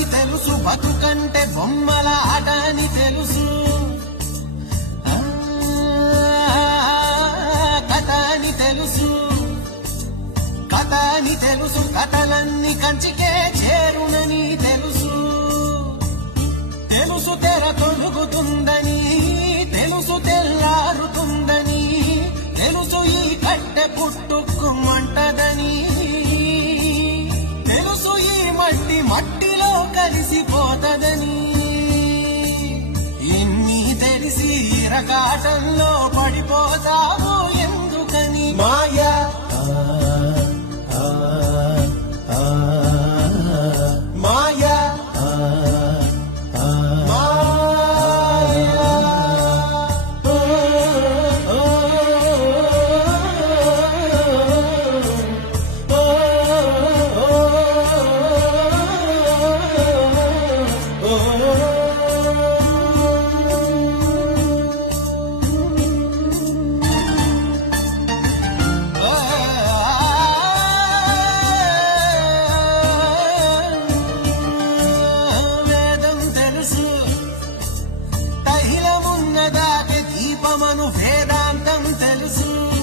అని తెలుసు, బతుకంటే బొమ్మల ఆట అని తెలుసు, కథ అని తెలుసు, కథ అని తెలుసు, కథలన్నీ కంచికే చేరునని తెలుసు, తెలుసు తెర తొలుగుతుందని, తెలుసు తెల్లారుతుందని, తెలుసు ఈ కట్టె పుట్టుకుమంటదని, తెలుసు ఈ మట్టి మట్టిలో కలిసిపోతదని, ఇన్ని తెలిసి ఇరకాటంలో పడిపోతావు ఎందుకని? మాయా